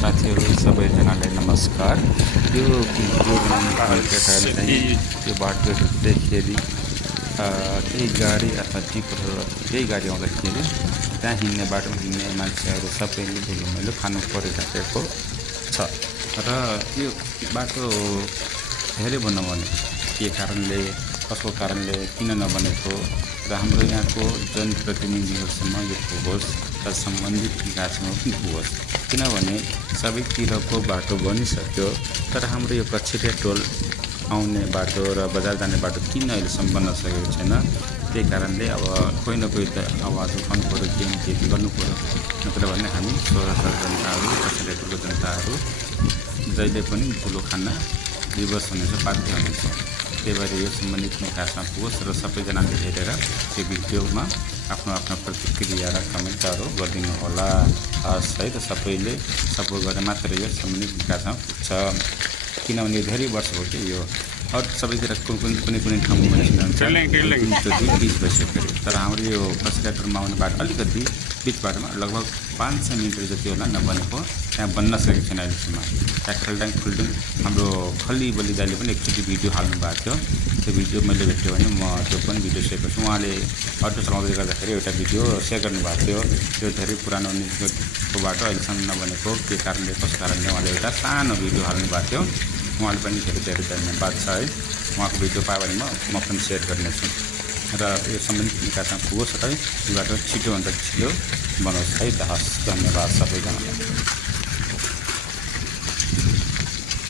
साथीहरू सबैजनालाई नमस्कार। यो भिडियो बनाउनुको केटाहरूले चाहिँ त्यो बाटो देख्दाखेरि केही गाडी अथवा टिपरहरू केही गाडी आउँदाखेरि त्यहाँ हिँड्ने बाटोमा हिँड्ने मान्छेहरू सबैले धुलोमैलो खानु परिरहेको छ। र यो बाटो धेरै भनौँ भने के कारणले कसको कारणले किन नबनेको र हाम्रो यहाँको जनप्रतिनिधिहरूसम्म यो पुगोस् र सम्बन्धित विकासमा पनि पुगोस्, किनभने सबैतिरको बाटो बनिसक्यो तर हाम्रो यो कछिरे टोल आउने बाटो र बजार जाने बाटो किन अहिलेसम्म बन्न सकेको छैन। त्यही कारणले अब कोही न कोही त आवाज उठाउनु पऱ्यो, केही गर्नु पऱ्यो। नत्र भने हामी चौरास्ता जनताहरू कछिरे टोलको जनताहरू जहिले पनि धुलो खान विवश हुनेछ, बाध्य हुनेछ। त्यही भएर यो सम्बन्धित विकासमा पुगोस् र सबैजनाले हेरेर त्यो भिडियोमा आफ्नो आफ्नो प्रतिक्रिया र कमेन्टहरू गरिदिनु होला। हस् है त, सबैले सपोर्ट गरेर मात्र यो सम्बन्धित विकासमा पुग्छ। किनभने धेरै वर्ष भयो कि यो अरू सबैतिर कुनै ठाउँमा पनि 20 भइसक्यो, तर हाम्रो यो कछिरे टोलमा आउने बाटो अलिकति बिच बाटोमा लगभग 500 मिटर जति होला नबनेको, त्यहाँ बन्न सकेको छैन अहिलेसम्म। त्यहाँ फुल्डुङ हाम्रो खल्ली बलि दाइले पनि एकचोटि भिडियो हाल्नु भएको थियो। त्यो भिडियो मैले भेट्यो भने म त्यो पनि भिडियो सेयर गर्छु। उहाँले अटो चलाउँदै गर्दाखेरि एउटा भिडियो सेयर गर्नुभएको थियो। त्यो धेरै पुरानो निजको बाटो अहिलेसम्म नबनेको के कारणले कसो कारणले उहाँले एउटा सानो भिडियो हाल्नु भएको थियो। उहाँले पनि धेरै धन्यवाद छ है। उहाँको भिडियो पायो भने म पनि सेयर गर्नेछु र यो सम्बन्धित विकासमा पुगोस् र यो बाटो छिटोभन्दा छिटो बनोस् है त। हस्, धन्यवाद सबैजनालाई।